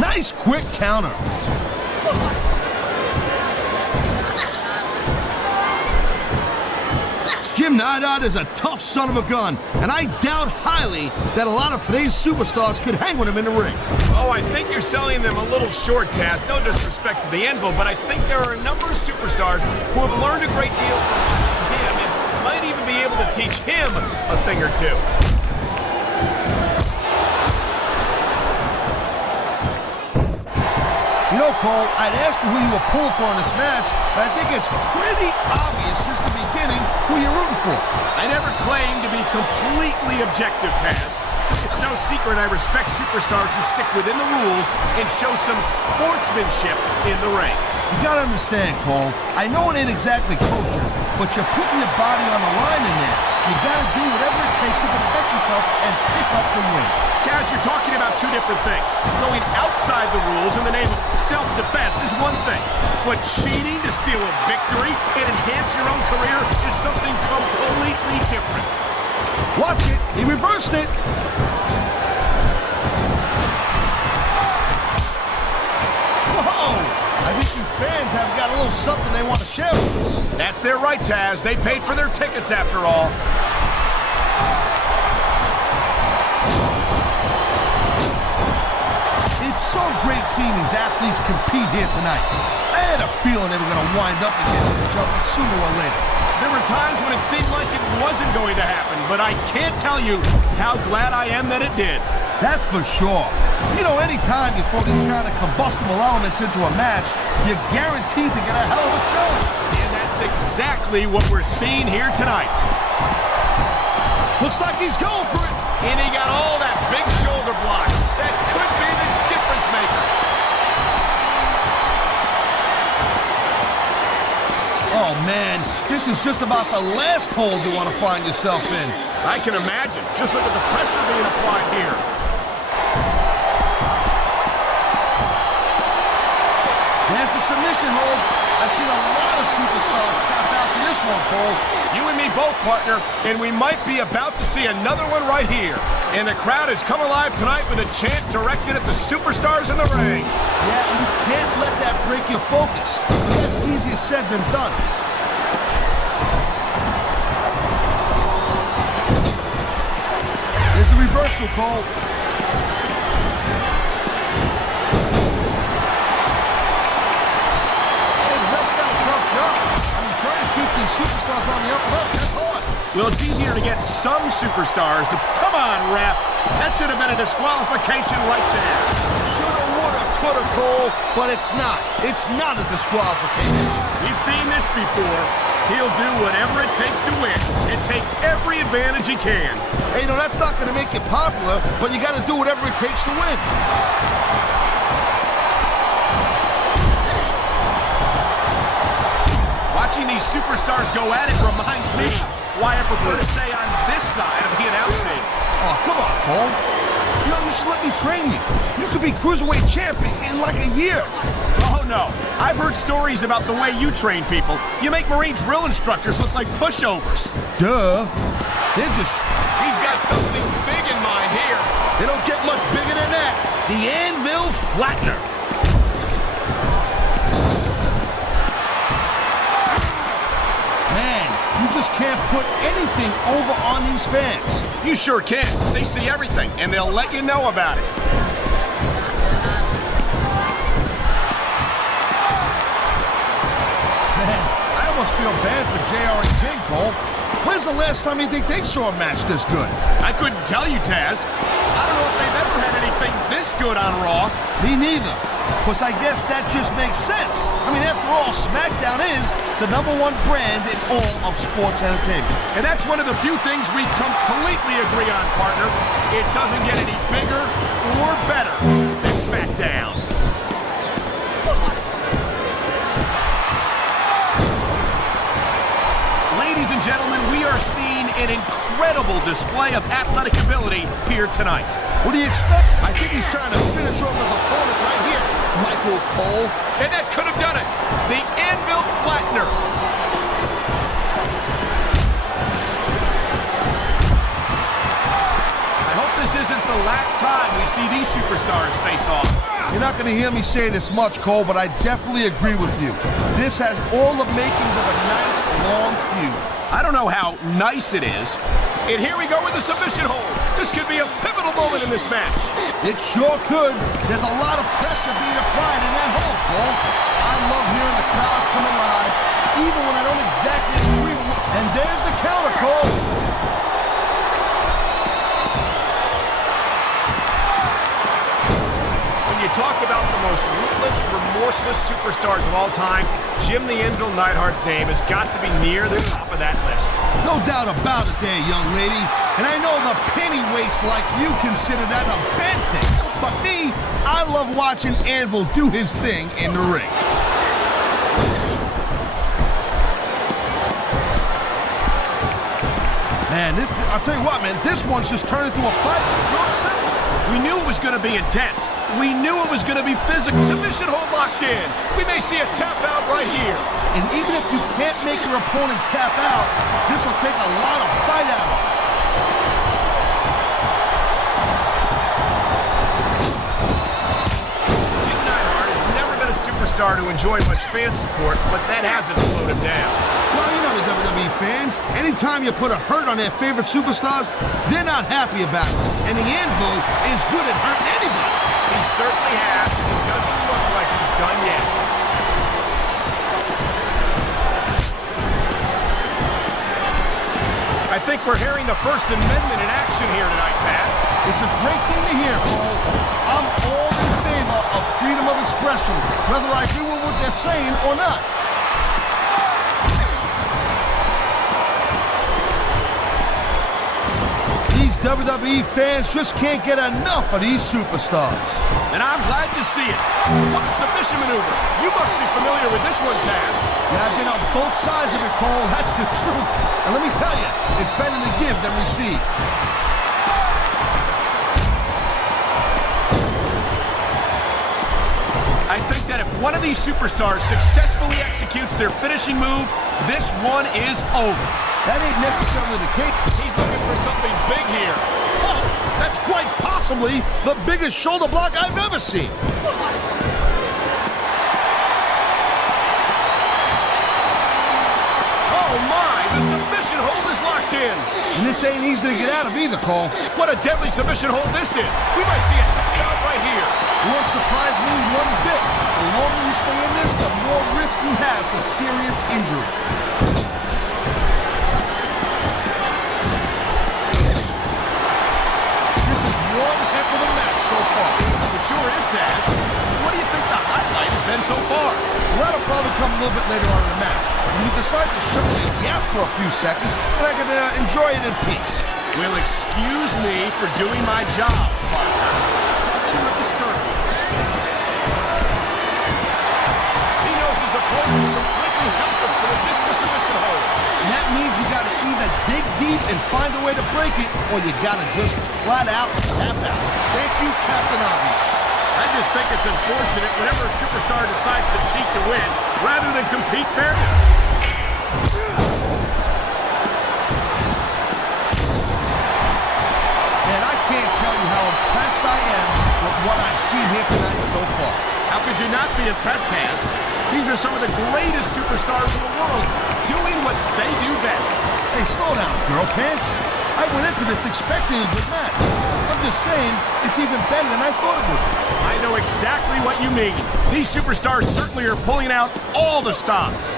Nice quick counter. Jim Neidhart is a tough son of a gun, and I doubt highly that a lot of today's superstars could hang with him in the ring. Oh, I think you're selling them a little short, Taz. No disrespect to the Anvil, but I think there are a number of superstars who have learned a great deal from him and might even be able to teach him a thing or two. You know, Cole, I'd ask you who you were pulling for in this match, but I think it's pretty obvious since the beginning who you're rooting for. I never claimed to be completely objective, Taz. It's no secret I respect superstars who stick within the rules and show some sportsmanship in the ring. You gotta understand, Cole, I know it ain't exactly kosher, but you're putting your body on the line in there. You gotta do whatever it takes to protect yourself and pick up the win. Kaz, you're talking about two different things. Going outside the rules in the name of self-defense is one thing, but cheating to steal a victory and enhance your own career is something completely different. Watch it, he reversed it. Whoa, I think these fans have got a little something they want to share with us. That's their right, Taz. They paid for their tickets after all. It's so great seeing these athletes compete here tonight. I had a feeling they were going to wind up against each other sooner or later. There were times when it seemed like it wasn't going to happen, but I can't tell you how glad I am that it did. That's for sure. You know, anytime you throw these kind of combustible elements into a match, you're guaranteed to get a hell of a show. And that's exactly what we're seeing here tonight. Looks like he's going for it. And he got all that big shoulder block. That could be the difference maker. Oh, man, this is just about the last hole you want to find yourself in. I can imagine. Just look at the pressure being applied here. There's the submission hold. I've seen a lot of superstars tap out to this one, Cole. You and me both, partner, and we might be about to see another one right here. And the crowd has come alive tonight with a chant directed at the superstars in the ring. Yeah, and you can't let that break your focus. That's easier said than done. There's the reversal, Cole. Superstars on the up and up, that's hard. Well, it's easier to get some superstars to... Come on, ref. That should have been a disqualification right there. Shoulda, woulda, coulda, Cole, but it's not. It's not a disqualification. We've seen this before. He'll do whatever it takes to win and take every advantage he can. Hey, no, that's not going to make you popular, but you got to do whatever it takes to win. Watching these superstars go at it reminds me why I prefer to stay on this side of the announce table. Oh, come on, Cole. You know, you should let me train you. You could be Cruiserweight champion in like a year. Oh, no. I've heard stories about the way you train people. You make Marine drill instructors look like pushovers. Duh. They're just... He's got something big in mind here. They don't get much bigger than that. The Anvil Flattener. You just can't put anything over on these fans. You sure can. They see everything, and they'll let you know about it. Man, I almost feel bad for JR and King, Cole. When's the last time you think they saw a match this good? I couldn't tell you, Taz. I don't know if they've ever had anything this good on Raw. Me neither. Because I guess that just makes sense. I mean, after all, SmackDown is the #1 brand in all of sports entertainment. And that's one of the few things we completely agree on, partner. It doesn't get any bigger or better than SmackDown. Ladies and gentlemen, we are seeing an incredible display of athletic ability here tonight. What do you expect? I think he's trying to finish off his opponent right here, Michael Cole. And that could have done it. The Anvil Flattener. I hope this isn't the last time we see these superstars face off. You're not going to hear me say this much, Cole, but I definitely agree with you. This has all the makings of a nice, long feud. I don't know how nice it is. And here we go with the submission hold. This could be a pivotal moment in this match. It sure could. There's a lot of pressure being applied in that hold, Cole. I love hearing the crowd come alive, even when I don't exactly agree with it. And there's the counter, Cole. When you talk about the most ruthless, remorseless superstars of all time, Jim the Anvil Neidhart's name has got to be near the top of that list. No doubt about it there, young lady. And I know the penny wastes like you consider that a bad thing. But me, I love watching Anvil do his thing in the ring. Man, I'll tell you what, man, this one's just turned into a fight. We knew it was going to be intense. We knew it was going to be physical. Submission hold locked in. We may see a tap out right here. And even if you can't make your opponent tap out, this will take a lot of fight out of him. Jim Neidhart has never been a superstar to enjoy much fan support, but that hasn't slowed him down. Well, you know the WWE fans, anytime you put a hurt on their favorite superstars, they're not happy about it. And the Anvil is good at hurting anybody. He certainly has, and it doesn't look like he's done yet. I think we're hearing the First Amendment in action here tonight, Taz. It's a great thing to hear, Cole. I'm all in favor of freedom of expression, whether I agree with what they're saying or not. These WWE fans just can't get enough of these superstars. And I'm glad to see it. What a submission maneuver. You must be familiar with this one, Taz. Yeah, I've been on both sides of it, Cole. That's the truth. And let me tell you, it's better to give than receive. I think that if one of these superstars successfully executes their finishing move, this one is over. That ain't necessarily the case. He's looking for something big here. Oh, that's quite possibly the biggest shoulder block I've ever seen. Oh my, the submission hold is locked in. And this ain't easy to get out of either, Cole. What a deadly submission hold this is. We might see a tap out right here. It won't surprise me one bit. The longer you stay in this, the more risk you have for serious injury. This is one heck of a match so far. It sure is, Taz. What do you think the highlight has been so far? Well, that'll probably come a little bit later on in the match. When you decide to shut the gap for a few seconds, and I can enjoy it in peace. Well, excuse me for doing my job, partner. Something with the sternum. He knows his opponent is completely helpless to resist the submission hold. And that means you gotta either dig deep and find a way to break it, or you gotta just flat out tap out. Thank you, Captain Obvious. I just think it's unfortunate whenever a superstar decides to cheat to win, rather than compete fairly. And I can't tell you how impressed I am with what I've seen here tonight so far. How could you not be impressed, Taz? These are some of the greatest superstars in the world, doing what they do best. Hey, slow down, girl pants. I went into this expecting a good match. I'm just saying, it's even better than I thought it would be. I know exactly what you mean. These superstars certainly are pulling out all the stops.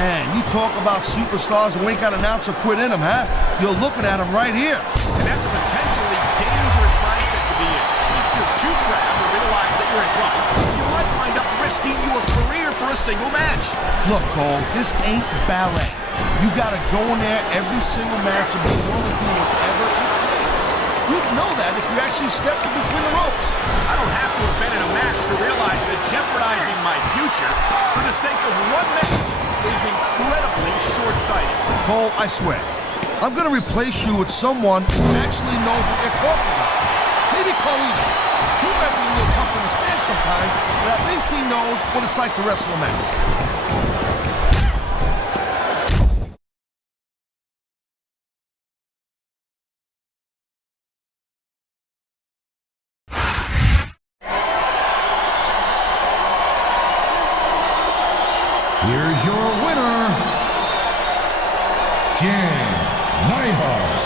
Man, you talk about superstars who ain't got an ounce of quit in them, huh? You're looking at them right here. And that's a potentially dangerous mindset to be in. If you're too proud to realize that you're in trouble, you might wind up risking your career for a single match. Look, Cole, this ain't ballet. You gotta go in there every single match and be willing to do whatever it takes. You'd know that if you actually stepped in between the ropes. I don't have to have been in a match to realize that jeopardizing my future for the sake of one match is incredibly short-sighted. Cole, I swear, I'm gonna replace you with someone who actually knows what they're talking about. Maybe Carlito. He might be a little tough to understand sometimes, but at least he knows what it's like to wrestle a match. Here's your winner, Neidhart.